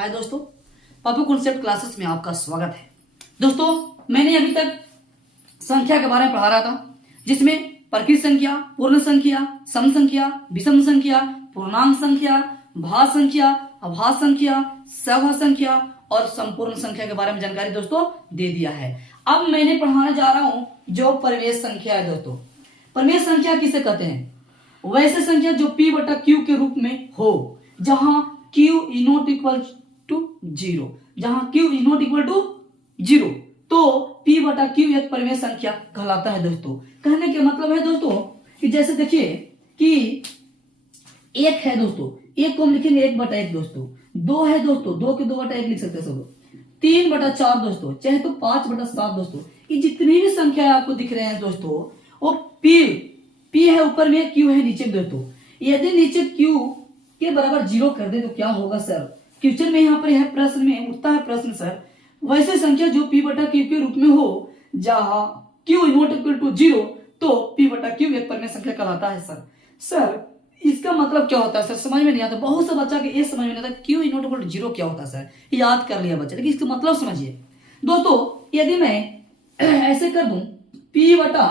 हाय दोस्तों, पापू concept classes में आपका स्वागत है। दोस्तों, मैंने अभी तक संख्या के बारे में पढ़ा रहा था, जिसमें प्रकृत संख्या, पूर्ण संख्या, सम संख्या, विषम संख्या, पूर्णांक संख्या, भाज्य संख्या, अभाज्य संख्या, सहभाज्य संख्या और संपूर्ण संख्या के बारे में जानकारी दोस्तों दे दिया है। अब मैंने पढ़ाने जा रहा हूं जो परिमेय संख्या है। दोस्तों, परिमेय संख्या किसे कहते हैं? वैसे संख्या जो p बटा q के रूप में हो, जहां q is not equal to 0, जहां q is not equal to 0, तो p बटा q एक परिमेय संख्या कहलाता है। दोस्तों, कहने का मतलब है दोस्तों कि जैसे देखिए कि एक है दोस्तों, एक को हम लिखेंगे 1/1 दोस्तों, 2 है दोस्तों, 2 के 2/1 लिख सकते हैं सब लोग, 3/4 दोस्तों, चाहे तो 5/7 दोस्तों। ये जितनी भी संख्या आपको दिख रहे हैं दोस्तों, वो p है ऊपर में, q है नीचे दोस्तों। यदि नीचे q के बराबर 0 कर दे तो क्या होगा सर? क्वेश्चन में यहाँ पर यह प्रश्न में उठता है प्रश्न सर, वैसे संख्या जो p बटा q के रूप में हो, जहां q is not equal to 0, तो p बटा q एक परिमेय संख्या कहलाता है। सर इसका मतलब क्या होता है सर? समझ में नहीं आता। बहुत से बच्चा के ये समझ में नहीं आता q is not equal to 0 क्या होता है सर। याद कर लिया बच्चा, लेकिन इसका मतलब समझिए दोस्तों। यदि मैं ऐसे कर दूं p बटा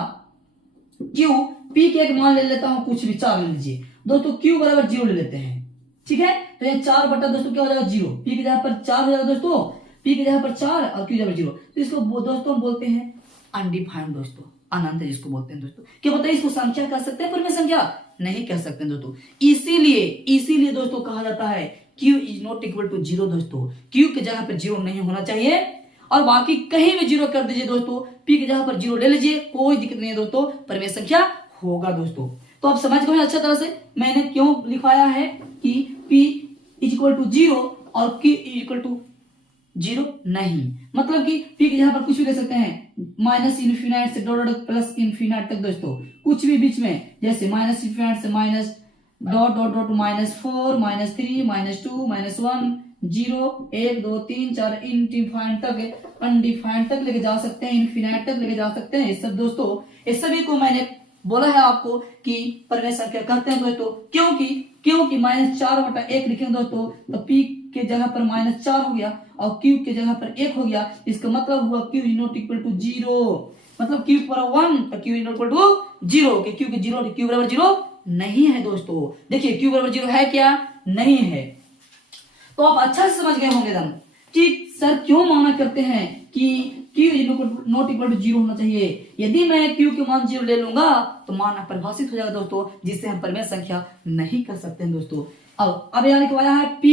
q, p के एक मान ले लेता हूं, कुछ भी 4 ले लीजिए दोस्तों, q बराबर 0 ले लेते हैं, ठीक है। तो ये 4 बटा दोस्तों क्या हो जाएगा 0, p की जगह पर 4 हो जाएगा दोस्तों, p की जगह पर 4 और q जगह 0। तो इसको दोस्तों हम बोलते हैं अनडिफाइंड दोस्तों, अनंत जिसको बोलते हैं दोस्तों। क्या बताइए, इसको संख्या कह सकते हैं? परिमेय संख्या नहीं कह सकते हैं दोस्तों। इसीलिए दोस्तों कहा जाता है q is not equal to 0 दोस्तों। q की जगह पर 0 नहीं होना चाहिए, और बाकी कहीं भी 0 कर दीजिए दोस्तों, p की जगह पर 0 ले लीजिए, कोई दिक्कत नहीं है दोस्तों, परिमेय संख्या होगा दोस्तों। तो आप समझ गए अच्छा तरह से मैंने क्यों लिखवाया है कि p इज इक्वल टू 0 और q इज इक्वल टू 0 नहीं, मतलब कि p की जगह पर कुछ भी ले सकते हैं, माइनस इन्फिनाइट से डॉट डॉट प्लस इन्फिनाइट तक दोस्तों, कुछ भी बीच में, जैसे माइनस इन्फिनाइट से माइनस डॉट डॉट डॉट -4 -3 -2 -1 0 1 2 3 4 इनडिफाइंड तक, अनडिफाइंड तक लेके जा सकते हैं, इन्फिनाइट तक लेके जा सकते हैं। इस सब दोस्तों, इस सभी को मैंने बोला है आपको कि परिमेय संख्या कहते हैं दोस्तों, क्योंकि -4/1 लिखेंगे दोस्तों, तो p के जगह पर -4 हो गया और q के जगह पर 1 हो गया। इसका मतलब हुआ q is not equal to 0, मतलब q पर 1 तो q is not equal to 0, कि q के 0 q बराबर 0 नहीं है दोस्तों। देखिए q बराबर 0 है क्या? नहीं है। तो आप अच्छा से समझ गए होंगे दम कि सर क्यों माना करते हैं कि q is not equal to 0 होना चाहिए। यदि मैं q के मान 0 ले लूंगा तो मान अपरिभाषित हो जाएगा दोस्तों, जिससे हम परिमेय संख्या नहीं कर सकते हैं दोस्तों। अब यहाँ लिखवाया है p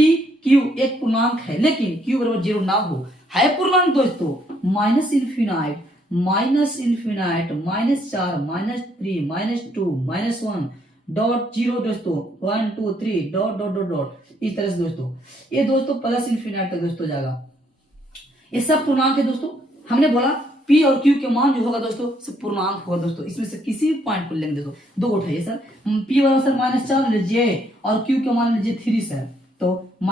q एक पूर्णांक है, लेकिन q बराबर 0 ना हो, है पूर्णांक दोस्तों, माइनस इन्फिनाइट -4 -3 -2 -1 डॉट 0 दोस्तों, 1 2 3 डॉट डॉट डॉट डॉट, इस तरह से दोस्तों। ये दोस्तों प्लस इन्फिनाइट तक दोस्तों जाएगा। ये सब पूर्णांक है दोस्तों। हमने बोला p और q के मान जो होगा दोस्तों सब पूर्णांक होगा दोस्तों। इसमें से किसी भी पॉइंट को लेंगे दोस्तों, दो उठाइए सर, p बराबर सर -4 लीजिए और q के मान लीजिए 3 सर, तो p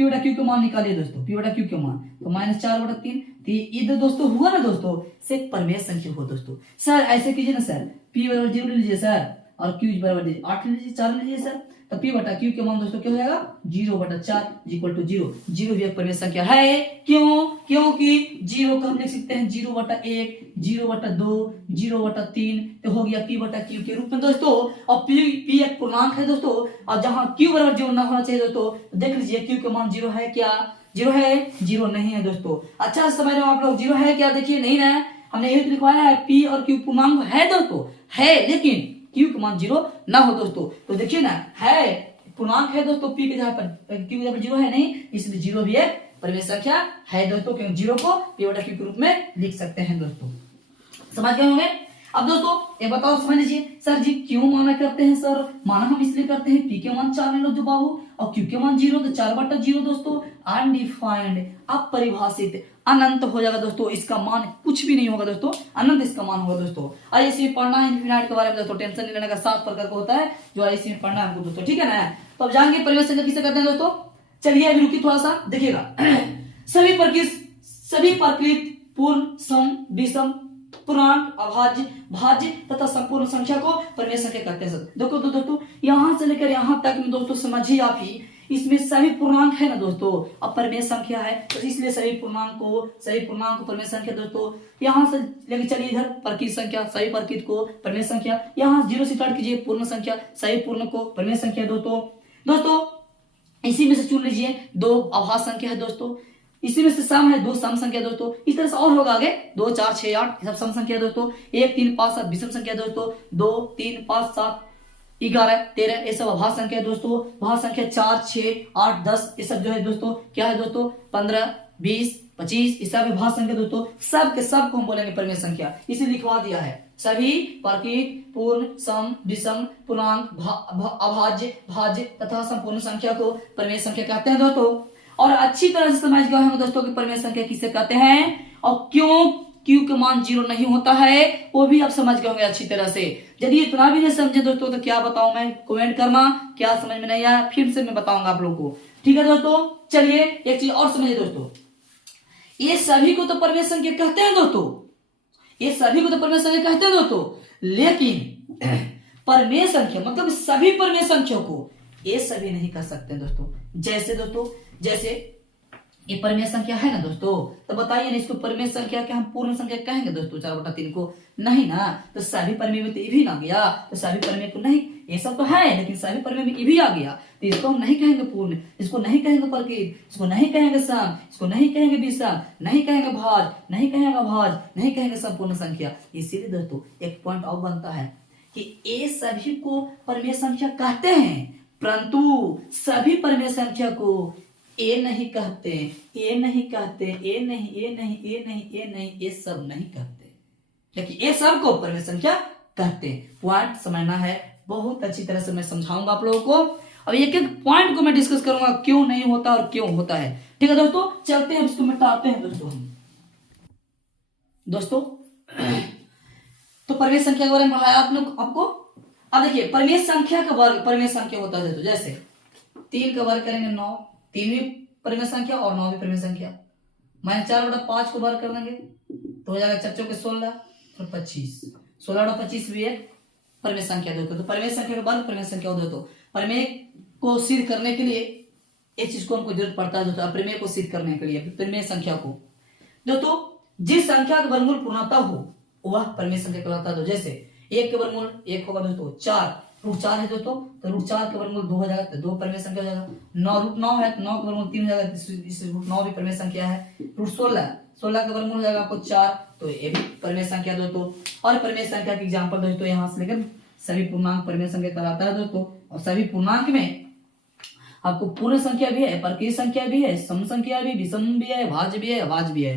बटा q के मान निकालिए दोस्तों, p बटा q के मान तो -4/3, तो ये दोस्तों हुआ ना दोस्तों, से परिमेय संख्या हो दोस्तों। सर ऐसे कीजिए ना सर, p बराबर 0 ले लीजिए सर और q बराबर 8 ले लीजिए, 4 ले लीजिए सर, तो p बटा q के मान दोस्तों क्या हो जाएगा 0/4 इक्वल टू 0। 0 भी एक परिमेय संख्या है, क्योंकि 0 को हम लिख सकते हैं 0/1 0/2 0/3, तो हो गया p बटा q के रूप में दोस्तों। और p एक पूर्णांक है दोस्तों, और जहां q बराबर 0 ना होना चाहिए दोस्तों, तो देख लीजिए q के मान 0 है क्या? 0 है? 0 नहीं है दोस्तों। अच्छा समझ रहे हो आप लोग? 0 है क्या? देखिए नहीं ना, हमने यही लिखवाया है p और q पूर्णांक है दोस्तों, है, लेकिन q का मान 0 ना हो दोस्तों। तो देखिए ना, है पूर्णांक है दोस्तों, p के जगह पर q के जगह पर 0 है नहीं, इसलिए 0 भी एक परिमेय संख्या है दोस्तों, क्योंकि 0 को p बटा q के रूप में लिख सकते हैं दोस्तों। समझ गए होंगे? अब दोस्तों ये बताओ, समझ लीजिए सर जी क्यों माना करते हैं? सर माना हम इसलिए करते हैं, p के मान 4 ले लो जो बाबू, और q के मान 0, तो 4/0 दोस्तों, अनडिफाइंड, अपरिभाषित, अनंत हो जाएगा दोस्तों। इसका मान कुछ भी नहीं होगा दोस्तों, अनंत इसका मान होगा दोस्तों। आईसी में पढ़ना है इन्फिनाइट के बारे में दोस्तों, टेंशन नहीं लेने का, 7 प्रकार का होता है जो आईसी में पढ़ना है हमको दोस्तों, ठीक है ना। तो अब जाएंगे परिमेय संख्या किसे करते हैं दोस्तों। चलिए अभी रुकिए थोड़ा सा, देखिएगा सभी प्रकृत, पूर्ण, सम, विषम, पूर्णांक, अभाज्य, भाज्य तथा संपूर्ण संख्या को परिमेय संख्या कहते हैं। देखो दोस्तों, यहां से लेकर यहां तक में दोस्तों समझिए आप ही, इसमें सभी पूर्णांक है ना दोस्तों, अब परिमेय संख्या है तो इसलिए सभी पूर्णांक को परिमेय संख्या दोस्तों। यहाँ से लेके चलिए इधर प्रकृत संख्या, सभी प्रकृत को परिमेय संख्या, यहाँ 0 से स्टार्ट कीजिए पूर्ण संख्या, सभी पूर्ण को परिमेय संख्या दोस्तों इसी में से चुन लीजिए 2 अभाज्य संख्या है दोस्तों, इसी में से सम है 2 सम संख्या दोस्तों। इस तरह से और होगा आगे 2 4 6 8 सब सम संख्या दोस्तों, 1 3 5 7 विषम संख्या दोस्तों, 2 3 5 7 11 13 ये सब अभाज्य संख्या दोस्तों। भाज्य संख्या 4 6 8 10 ये सब जो है दोस्तों क्या है दोस्तों, 15 20 25 ये सब भाज्य संख्या दोस्तों। सब के सब को हम बोलेंगे परिमेय संख्या, इसे लिखवा दिया है। सभी प्रकृत, पूर्ण, सम, विषम, पूर्णांक, अभाज्य, भाज्य तथा संपूर्ण संख्या को परिमेय संख्या कहते हैं दोस्तों। और अच्छी तरह से समझ गए होंगे दोस्तों कि परिमेय संख्या किसे कहते हैं और क्यों Q का मान 0 नहीं होता है, वो भी आप समझ गए होंगे अच्छी तरह से। यदि इतना भी नहीं समझे दोस्तों तो क्या बताऊं मैं, कमेंट करना, क्या समझ में नहीं आया फिर से मैं बताऊंगा आप लोगों को, ठीक है दोस्तों। चलिए एक चीज और समझिए दोस्तों, ये सभी को तो परिमेय संख्या कहते हैं दोस्तों, ये सभी को तो परिमेय संख्या कहते हैं दोस्तों, लेकिन परिमेय संख्या मतलब सभी परिमेय संख्या को ये सभी नहीं कह सकते दोस्तों। जैसे ये परिमेय संख्या है ना दोस्तों, तो बताइए ना इसको परिमेय संख्या क्या हम पूर्ण संख्या कहेंगे दोस्तों 4/3 को, नहीं ना। तो सभी परिमेय में तो ये भी ना गया, तो सभी परिमेय को नहीं, ये सब तो है लेकिन सभी परिमेय में ये भी आ गया, तो इसको हम नहीं कहेंगे पूर्ण, इसको नहीं कहेंगे प्रकृत, इसको नहीं कहेंगे सम, इसको नहीं कहेंगे विषम, नहीं कहेंगे भाज्य, नहीं कहेंगे भाज्य, नहीं कहेंगे संपूर्ण संख्या। इसीलिए दोस्तों एक पॉइंट और बनता है कि ये सभी को परिमेय संख्या कहते हैं, परंतु सभी परिमेय संख्या को ये नहीं कहते, ये नहीं कहते, ये नहीं, ये नहीं, ये नहीं, ये नहीं, ये सब नहीं कहते, लेकिन ये सब को परिमेय संख्या कहते हैं। पॉइंट समझना है, बहुत अच्छी तरह से मैं समझाऊंगा आप लोगों को। अब एक एक पॉइंट को मैं डिस्कस करूंगा क्यों नहीं होता और क्यों होता है, ठीक है दोस्तों। चलते हैं इसको मिटाते हैं दोस्तों हम दोस्तों। तो परिमेय संख्या के बारे में पढ़ाया आप लोग आपको। अब देखिए परिमेय संख्या का वर्ग परिमेय संख्या होता है, तो जैसे 3 का वर्ग करेंगे 9, 3वीं परिमेय संख्या और 9वीं परिमेय संख्या, -4/5 को वर्ग कर देंगे तो हो जाएगा 4 के 16 और 25, 16/25 भी एक परिमेय संख्या दोस्तों। तो परिमेय संख्या का वर्ग परिमेय संख्या हो दोस्तों। परिमेय को सिद्ध करने के लिए एक चीज को हमको जरूरत पड़ता है दोस्तों, अपरिमेय को सिद्ध करने के लिए परिमेय संख्या को दोस्तों जिस संख्या का वर्गमूल पूर्णतः हो वह परिमेय संख्या कहलाता है। जैसे 1 के वर्गमूल 1 होगा दोस्तों, 4 √4 है दोस्तों, तो √4 का वर्गमूल 2 हो जाएगा, तो 2 परिमेय संख्या हो जाएगा। 9 √9 है तो 9 का वर्गमूल 3 हो जाएगा, इस √9 भी परिमेय संख्या है। √16 का वर्गमूल हो जाएगा आपको 4, तो ये भी परिमेय संख्या दोस्तों। और परिमेय संख्या के एग्जांपल दोस्तों यहाँ से लेकर सभी पूर्णांक परिमेय संख्या कहलाता है दोस्तों। और सभी पूर्णांक में आपको पूर्ण संख्या भी है, प्रकृत संख्या भी है, सम संख्या भी, विषम भी है, भाज्य भी है, अभाज्य भी है,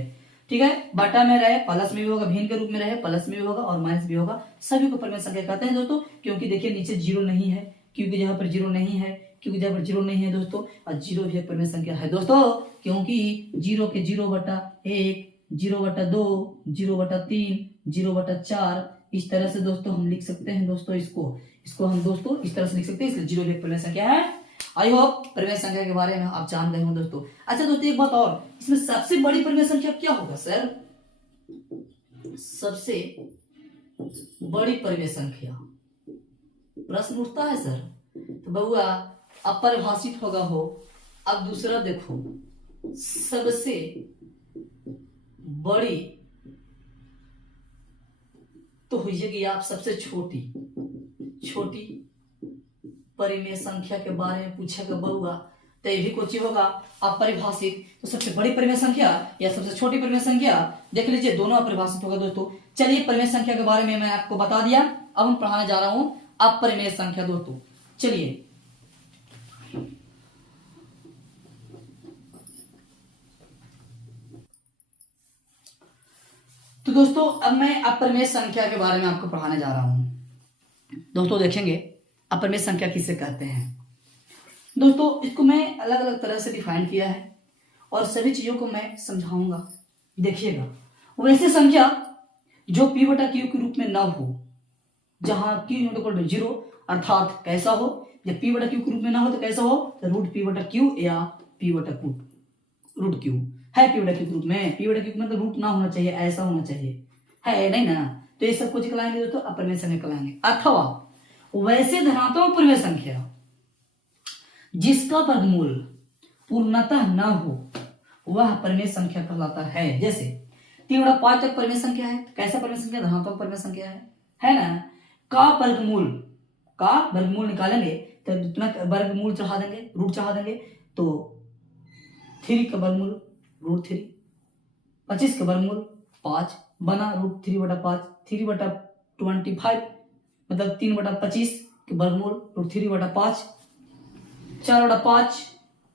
ठीक है। बटा में रहे प्लस में भी होगा, भिन्न के रूप में रहे प्लस में भी होगा और माइनस भी होगा, सभी को परिमेय संख्या कहते हैं दोस्तों। क्योंकि देखिए नीचे 0 नहीं है, क्योंकि जहां पर 0 नहीं है, क्योंकि जहां पर 0 नहीं है दोस्तों, और 0 भी एक परिमेय संख्या है दोस्तों। क्योंकि 0 के 0/1, 0/2, 0/3, 0/4 इस तरह से दोस्तों हम लिख सकते हैं दोस्तों। इसको हम दोस्तों इस तरह से लिख सकते हैं, इसलिए 0 भी एक परिमेय संख्या है। आई होप परिमेय संख्या के बारे में आप जान गए हो दोस्तों। अच्छा दोस्तों एक बात और, इसमें सबसे बड़ी परिमेय संख्या क्या होगा सर? सबसे बड़ी परिमेय संख्या प्रश्न उठता है सर, तो बउआ अपरिभाषित होगा हो। अब दूसरा देखो, सबसे बड़ी तो हुई आप सबसे छोटी परिमेय संख्या के बारे में पूछेगा बउआ, तो ये भी कुछ होगा अपरिभाषित। तो सबसे बड़ी परिमेय संख्या या सबसे छोटी परिमेय संख्या देख लीजिए, दोनों अपरिभाषित होगा दोस्तों। चलिए परिमेय संख्या के बारे में मैं आपको बता दिया, अब हम पढ़ाने जा रहा हूं अपरिमेय संख्या दोस्तों। चलिए तो दोस्तों अब मैं अपरिमेय संख्या के बारे में आपको पढ़ाने जा रहा हूं दोस्तों। देखेंगे अपरिमेय संख्या किसे कहते हैं दोस्तों। इसको मैं अलग अलग तरह से डिफाइन किया है और सभी चीजों को मैं समझाऊंगा, देखिएगा। वैसे संख्या जो p/q के रूप में न हो, जहां q 0 अर्थात कैसा हो, जब p/q के रूप में ना हो तो कैसा हो, तो √p/q या p/q है p/q के रूप में। p/q मतलब रूट ना होना चाहिए, ऐसा होना चाहिए, है नहीं ना। तो ये सब कुछ कहलाएंगे दोस्तों अपरिमेय संख्या कहलाएंगे। अथवा वैसे धनात्मक परिमेय संख्या जिसका वर्गमूल पूर्णतः न हो वह परिमेय संख्या कहलाता है। जैसे 3/5 तक परिमेय संख्या है, कैसा परिमेय संख्या? धनात्मक परिमेय संख्या है ना। का वर्गमूल निकालेंगे तो इतना वर्गमूल चढ़ा देंगे, रूट चढ़ा देंगे, तो 3 का वर्गमूल √3, 25 का वर्गमूल 5 बना √3/5, 3/25 मतलब 3/25 के वर्गमूल √3/5, 4/5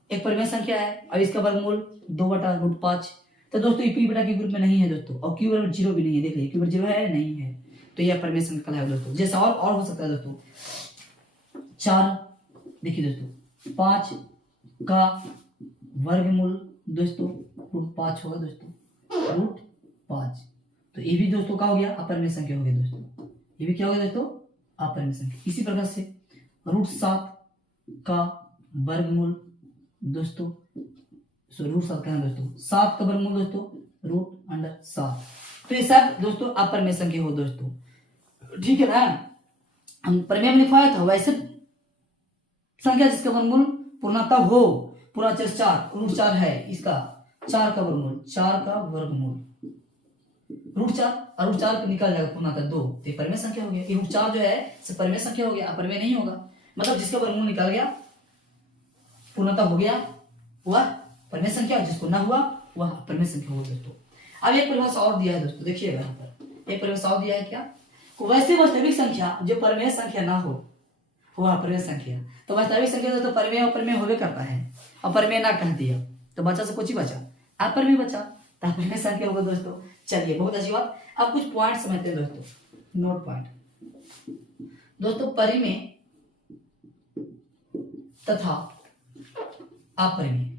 एक परिमेय संख्या है और इसका वर्गमूल 2/√5। तो दोस्तों पी बटा क्यू ग्रुप में नहीं है दोस्तों, और क्यू बराबर 0 भी नहीं है। देख लीजिए क्यू बराबर 0 है नहीं है, तो यह परिमेय संख्या है दोस्तों। जैसा और हो सकता है दोस्तों 4, देखिए दोस्तों 5 का वर्गमूल दोस्तों √5 होगा दोस्तों, √5। तो ये भी दोस्तों क्या हो गया? अपरिमेय संख्या हो गया दोस्तों। ये भी क्या हो गया दोस्तों? अपरिमेय संख्या। इसी प्रकार से √7 का वर्गमूल दोस्तों, √7 का दोस्तों 7 का वर्गमूल दोस्तों √7। तो ये सब दोस्तों अपरिमेय संख्या हो दोस्तों, ठीक है ना। हम परिमेय में लिखवाया था वैसे संख्या जिसका वर्गमूल पूर्णतः हो, पूरा 4 √4 है, इसका 4 का वर्गमूल √4 और √4 को निकल जाएगा पूर्णतः 2, तो ये परिमेय संख्या हो गया। ये √4 जो है परिमेय संख्या हो गया, अपरिमेय नहीं होगा। मतलब जिसका वर्गमूल निकल गया पूर्णतः हो गया वह परिमेय संख्या, जिसको ना हुआ वह अपरिमेय संख्या हो दोस्तों। अब एक परिभाषा और दिया है दोस्तों, देखिएगा यहाँ पर एक परिभाषा और दिया है क्या? वैसे वास्तविक संख्या जो परिमेय संख्या ना हो वह अपरिमेय संख्या। तो वास्तविक संख्या दोस्तों परिमेय और अपरिमेय होवे करता है, अपरिमेय ना कह दिया तो बचा से कुछ ही बचा, अपरिमेय बचा, तो अपरिमेय संख्या होगा दोस्तों। चलिए बहुत अच्छी बात। अब कुछ पॉइंट समझते हैं दोस्तों, नोट पॉइंट दोस्तों। परिमेय तथा अपरिमेय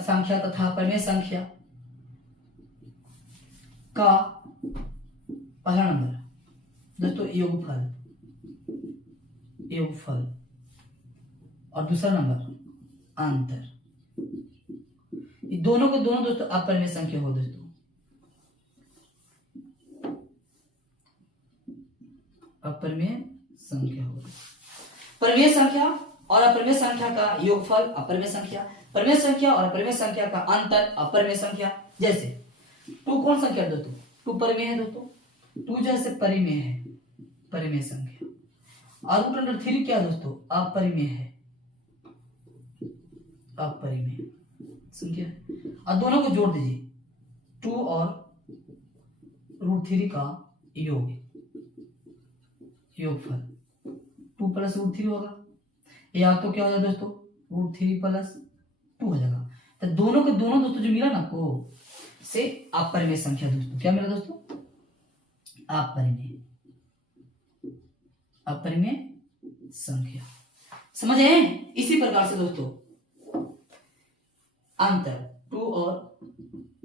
संख्या तथा परिमेय संख्या का पहला नंबर दोस्तों योगफल और दूसरा नंबर अंतर। ये दोनों को दोनों दोस्तों अपरिमेय संख्या हो दोस्तों, अपरिमेय संख्या हो। परिमेय संख्या और अपरिमेय संख्या का योगफल अपरिमेय संख्या, परिमेय संख्या और अपरिमेय संख्या का अंतर अपरिमेय संख्या। जैसे 2 कौन संख्या है दोस्तों? 2 परिमेय है दोस्तों, 2 जैसे परिमेय है, परिमेय संख्या। और √3 क्या दोस्तों? अपरिमेय है, अपरिमेय संख्या। और दोनों को जोड़ दीजिए, 2 और √3 का योगफल 2 + √3 होगा, या तो क्या हो जाएगा दोस्तों √3 + 2 हो जाएगा। तो दोनों के दोनों दोस्तों जो मिला ना को से अपरिमेय संख्या दोस्तों। क्या मिला दोस्तों? अपरिमेय संख्या। समझ आए? इसी प्रकार से दोस्तों अंतर 2 और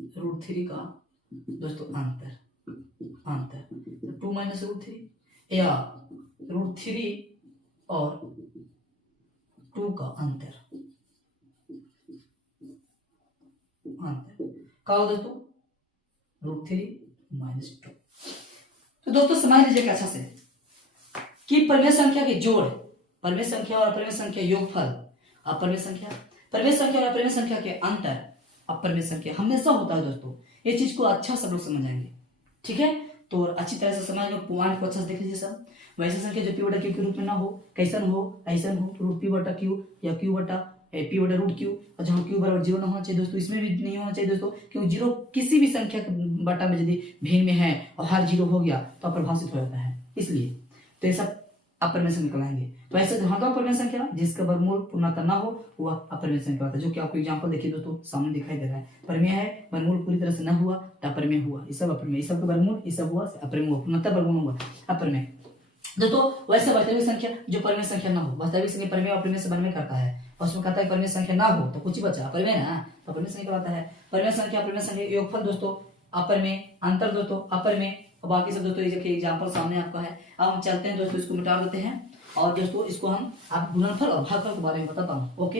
√3 का दोस्तों अंतर 2 - √3 या √3 और 2 का अंतर क्या हो दोस्तों? √3 - 2। तो दोस्तों समझ लीजिए अच्छा से कि परिमेय संख्या के जोड़, परिमेय संख्या और अपरिमेय संख्या योगफल अपरिमेय संख्या, परिमेय संख्या और अपरिमेय संख्या के अंतर अपरिमेय संख्या हमेशा होता है दोस्तों। ये चीज को अच्छा सब लोग समझ आएंगे, ठीक है। तो अच्छी तरह से समझ लो, पॉइंट को अच्छा से देख लीजिए सब। वैसे संख्या जो p बटा q के रूप में ना हो, कैसन हो, ऐसन हो √p बटा q या q बटा p बटा √q, और जहाँ q बराबर 0 ना होना चाहिए दोस्तों, इसमें भी नहीं होना चाहिए दोस्तों, क्योंकि 0 किसी भी संख्या बटा में यदि भिन्न में है और हर 0 हो गया तो अप्रभाषित हो जाता है, इसलिए तो ये सब अपरिमेय से निकलाएंगे। तो ऐसे धनात्मक परिमेय संख्या जिसका वर्गमूल पूर्णतः ना हो वह अपरिमेय संख्या होता है, जो कि आपको एग्जांपल देखिए दोस्तों सामने दिखाई दे रहा है। परिमेय है, वर्गमूल पूरी तरह से ना हुआ तो अपरिमेय हुआ, ये सब अपरिमेय, ये सब का वर्गमूल ये सब हुआ अपरिमेय हुआ, पूर्णतः वर्गमूल हुआ अपरिमेय। दोस्तों वैसे वास्तविक संख्या जो परिमेय संख्या ना हो, वास्तविक संख्या परिमेय और अपरिमेय से बनने करता है, और उसमें कहता है परिमेय संख्या ना हो तो कुछ ही बचा अपरिमेय ना, तो अपरिमेय संख्या कहलाता है। परिमेय संख्या अपरिमेय संख्या योगफल दोस्तों अपरिमेय, अंतर दोस्तों अपरिमेय, और बाकी सब दोस्तों ये एग्जांपल सामने आपका है। अब हम चलते हैं दोस्तों, इसको मिटा देते हैं और दोस्तों इसको हम आप गुणनफल और भागफल के बारे में बताता हूँ। ओके।